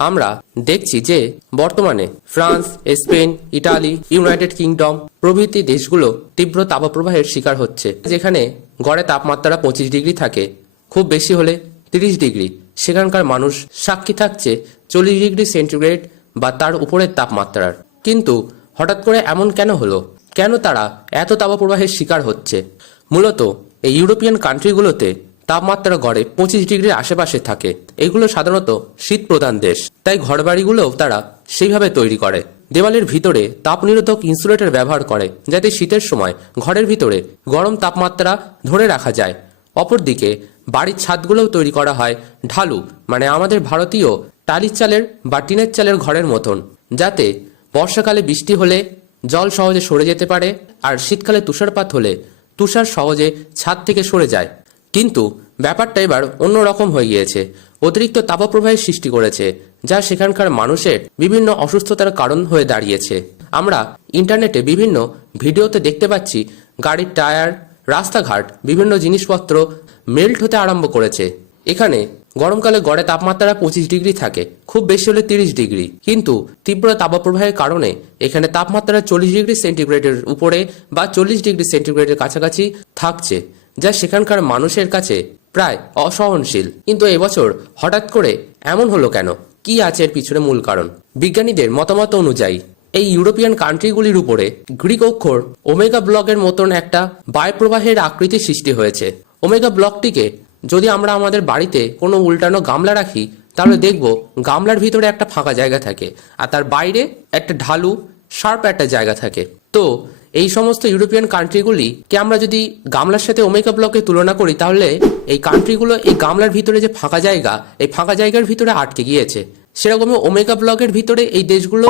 আমরা দেখছি যে বর্তমানে France, Spain, Italy, United kingdom প্রভৃতি দেশগুলো তীব্র তাপপ্রবাহের শিকার হচ্ছে, যেখানে গড়ে তাপমাত্রা 25 ডিগ্রি থাকে, খুব বেশি হলে 30 ডিগ্রি। সেখানকার মানুষ সাক্ষী থাকছে 40 ডিগ্রি সেন্টিগ্রেড বা তার উপরের তাপমাত্রার। কিন্তু হঠাৎ করে এমন কেন হলো? কেন তারা এত তাপপ্রবাহের শিকার হচ্ছে? মূলত এই ইউরোপিয়ান কান্ট্রিগুলোতে তাপমাত্রা গড়ে 25 ডিগ্রির আশেপাশে থাকে। এগুলো সাধারণত শীত প্রধান দেশ, তাই ঘরবাড়িগুলোও তারা সেইভাবে তৈরি করে। দেওয়ালের ভিতরে তাপ নিরোধক ইনসুলেটর ব্যবহার করে, যাতে শীতের সময় ঘরের ভিতরে গরম তাপমাত্রা ধরে রাখা যায়। অপরদিকে বাড়ির ছাদগুলোও তৈরি করা হয় ঢালু, মানে আমাদের ভারতীয় টালির চালের বা টিনের চালের ঘরের মতন, যাতে বর্ষাকালে বৃষ্টি হলে জল সহজে সরে যেতে পারে, আর শীতকালে তুষারপাত হলে তুষার সহজে ছাদ থেকে সরে যায়। কিন্তু ব্যাপারটা এবার অন্যরকম হয়ে গিয়েছে। অতিরিক্ত তাপপ্রবাহের সৃষ্টি করেছে, যা সেখানকার মানুষের বিভিন্ন অসুস্থতার কারণ হয়ে দাঁড়িয়েছে। আমরা ইন্টারনেটে বিভিন্ন ভিডিওতে দেখতে পাচ্ছি গাড়ির টায়ার, রাস্তাঘাট, বিভিন্ন জিনিসপত্র মেল্ট হতে আরম্ভ করেছে। এখানে গরমকালে গড়ে তাপমাত্রা 25 ডিগ্রি থাকে, খুব বেশি হলে 30 ডিগ্রি। কিন্তু তীব্র তাপপ্রবাহের কারণে এখানে তাপমাত্রা 40 ডিগ্রি সেন্টিগ্রেডের উপরে বা 40 ডিগ্রি সেন্টিগ্রেডের কাছাকাছি থাকছে, যা সেখানকার মানুষের কাছে প্রায় অসহনশীল। কিন্তু এবছর হঠাৎ করে এমন হলো কেন? কি আছে এর পিছনে মূল কারণ? বিজ্ঞানীদের মতামত অনুযায়ী এই ইউরোপিয়ান কান্ট্রিগুলির উপরে গ্রিক অক্ষর ওমেগা ব্লকের মতন একটা বায়ুপ্রবাহের আকৃতি সৃষ্টি হয়েছে। ওমেগা ব্লকটিকে যদি আমরা আমাদের বাড়িতে কোনো উল্টানো গামলা রাখি, তাহলে দেখব গামলার ভিতরে একটা ফাঁকা জায়গা থাকে, আর তার বাইরে একটা ঢালু শার্প একটা জায়গা থাকে। তো এই সমস্ত ইউরোপিয়ান কান্ট্রিগুলিকে আমরা যদি গামলার সাথে ওমেগা ব্লকে তুলনা করি, তাহলে এই কান্ট্রিগুলো এই গামলার ভিতরে যে ফাঁকা জায়গা, এই ফাঁকা জায়গার ভিতরে আটকে গিয়েছে। সেরকমই ওমেগা ব্লকের ভিতরে এই দেশগুলো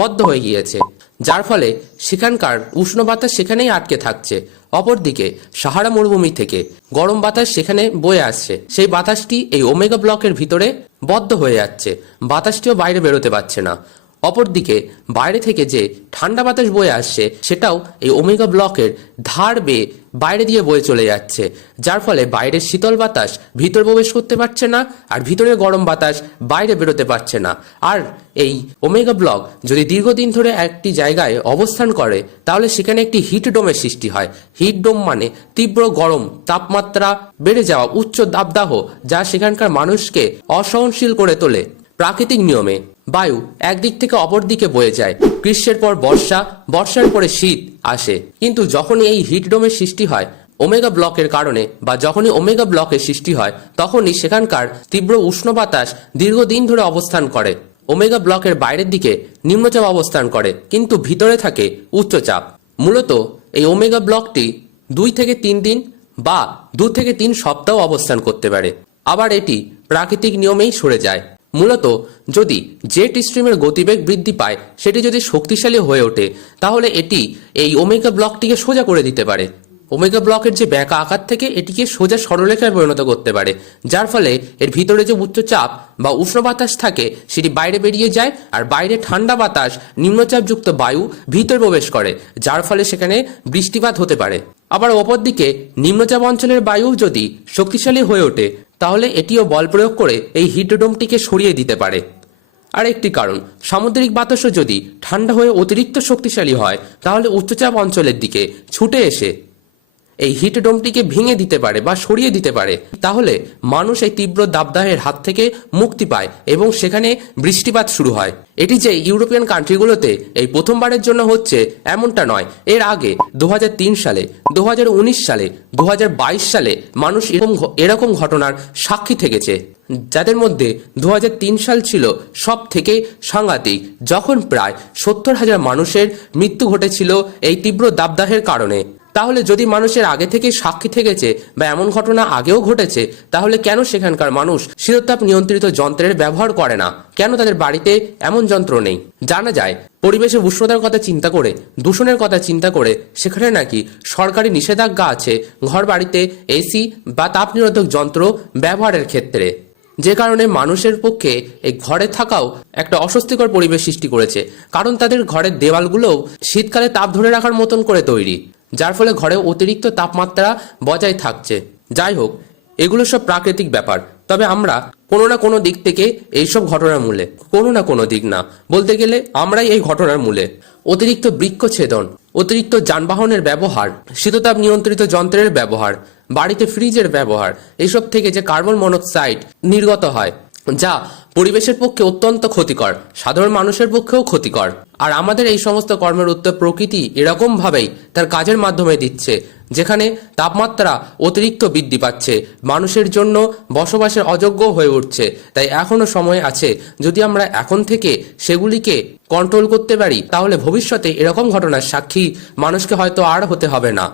বদ্ধ হয়ে গিয়েছে, যার ফলে সেখানকার উষ্ণ বাতাস সেখানেই আটকে থাকছে। অপরদিকে সাহারা মরুভূমি থেকে গরম বাতাস সেখানে বয়ে আসছে, সেই বাতাসটি এই ওমেগা ব্লকের ভিতরে বদ্ধ হয়ে যাচ্ছে, বাতাসটিও বাইরে বেরোতে পারছে না। অপরদিকে বাইরে থেকে যে ঠান্ডা বাতাস বয়ে আসছে, সেটাও এই ওমেগা ব্লকের ধার বেয়ে বাইরে দিয়ে বয়ে চলে যাচ্ছে, যার ফলে বাইরের শীতল বাতাস ভিতর প্রবেশ করতে পারছে না, আর ভিতরের গরম বাতাস বাইরে বেরোতে পারছে না। আর এই ওমেগা ব্লক যদি দীর্ঘদিন ধরে একটি জায়গায় অবস্থান করে, তাহলে সেখানে একটি হিট ডোমের সৃষ্টি হয়। হিট ডোম মানে তীব্র গরম, তাপমাত্রা বেড়ে যাওয়া, উচ্চ দাবদাহ, যা সেখানকার মানুষকে অসহনশীল করে তোলে। প্রাকৃতিক নিয়মে বায়ু একদিক থেকে অপর দিকে বয়ে যায়। গ্রীষ্মের পর বর্ষা, বর্ষার পরে শীত আসে। কিন্তু যখনই এই হিট ডোমের সৃষ্টি হয় ওমেগা ব্লকের কারণে, বা যখনই ওমেগা ব্লকের সৃষ্টি হয়, তখনই সেখানকার তীব্র উষ্ণ বাতাস দীর্ঘদিন ধরে অবস্থান করে। ওমেগা ব্লকের বাইরের দিকে নিম্নচাপ অবস্থান করে, কিন্তু ভিতরে থাকে উচ্চচাপ। মূলত এই ওমেগা ব্লকটি 2 থেকে 3 দিন বা 2 থেকে 3 সপ্তাহ অবস্থান করতে পারে, আবার এটি প্রাকৃতিক নিয়মেই সরে যায়। মূলত যদি জেট স্ট্রিমের গতিবেগ বৃদ্ধি পায়, সেটি যদি শক্তিশালী হয়ে ওঠে, তাহলে এটি এই ওমেগা ব্লকটিকে সোজা করে দিতে পারে। ওমেগা ব্লকের যে ব্যাকা আকার থেকে এটিকে সোজা সরলরেখায় পরিণত করতে পারে, যার ফলে এর ভিতরে যে উচ্চচাপ বা উষ্ণ বাতাস থাকে সেটি বাইরে বেরিয়ে যায়, আর বাইরে ঠান্ডা বাতাস, নিম্নচাপযুক্ত বায়ু ভিতরে প্রবেশ করে, যার ফলে সেখানে বৃষ্টিপাত হতে পারে। আবার অপরদিকে নিম্নচাপ অঞ্চলের বায়ু যদি শক্তিশালী হয়ে ওঠে, তাহলে এটিও বল প্রয়োগ করে এই হিটডোমটিকে সরিয়ে দিতে পারে। আর একটি কারণ, সামুদ্রিক বাতাসও যদি ঠান্ডা হয়ে অতিরিক্ত শক্তিশালী হয়, তাহলে উচ্চচাপ অঞ্চলের দিকে ছুটে এসে এই হিটডোমটিকে ভেঙে দিতে পারে বা সরিয়ে দিতে পারে। তাহলে মানুষ এই তীব্র দাবদাহের হাত থেকে মুক্তি পায় এবং সেখানে বৃষ্টিপাত শুরু হয়। এটি যে ইউরোপিয়ান কান্ট্রিগুলোতে এই প্রথমবারের জন্য হচ্ছে এমনটা নয়। এর আগে 2003 সালে, 2019 সালে, 2022 সালে মানুষ এরকম ঘটনার সাক্ষী থেকেছে, যাদের মধ্যে 2003 সাল ছিল সব থেকে সাংঘাতিক, যখন প্রায় 70,000 মানুষের মৃত্যু ঘটেছিল এই তীব্র দাবদাহের কারণে। তাহলে যদি মানুষের আগে থেকে সাক্ষী থেকেছে বা এমন ঘটনা আগেও ঘটেছে, তাহলে কেন সেখানকার মানুষ শীততাপ নিয়ন্ত্রিত যন্ত্রের ব্যবহার করে না? কেন তাদের বাড়িতে এমন যন্ত্র নেই? জানা যায় পরিবেশে উষ্ণতার কথা চিন্তা করে, দূষণের কথা চিন্তা করে সেখানে নাকি সরকারি নিষেধাজ্ঞা আছে ঘর বাড়িতে এসি বা তাপ নিরোধক যন্ত্র ব্যবহারের ক্ষেত্রে, যে কারণে মানুষের পক্ষে এই ঘরে থাকাও একটা অস্বস্তিকর পরিবেশ সৃষ্টি করেছে। কারণ তাদের ঘরের দেওয়ালগুলোও শীতকালে তাপ ধরে রাখার মতন করে তৈরি, যার ফলে ঘরে অতিরিক্ত তাপমাত্রা বজায় থাকছে। যাই হোক, এগুলো সব প্রাকৃতিক ব্যাপার। তবে আমরা কোনো না কোনো দিক থেকে এইসব ঘটনার মূলে, কোনো না কোনো দিক না, বলতে গেলে আমরাই এই ঘটনার মূলে। অতিরিক্ত বৃক্ষছেদন, অতিরিক্ত যানবাহনের ব্যবহার, শীততাপ নিয়ন্ত্রিত যন্ত্রের ব্যবহার, বাড়িতে ফ্রিজের ব্যবহার, এসব থেকে যে কার্বন মনোক্সাইড নির্গত হয়, যা পরিবেশের পক্ষে অত্যন্ত ক্ষতিকর, সাধারণ মানুষের পক্ষেও ক্ষতিকর। আর আমাদের এই সমস্ত কর্মের উত্তর প্রকৃতি এরকম ভাবেই তার কাজের মাধ্যমে দিচ্ছে, যেখানে তাপমাত্রা অতিরিক্ত বৃদ্ধি পাচ্ছে, মানুষের জন্য বসবাসের অযোগ্য হয়ে উঠছে। তাই এখনো সময় আছে, যদি আমরা এখন থেকে সেগুলিকে কন্ট্রোল করতে পারি, তাহলে ভবিষ্যতে এরকম ঘটনার সাক্ষী মানুষকে হয়তো আর হতে হবে না।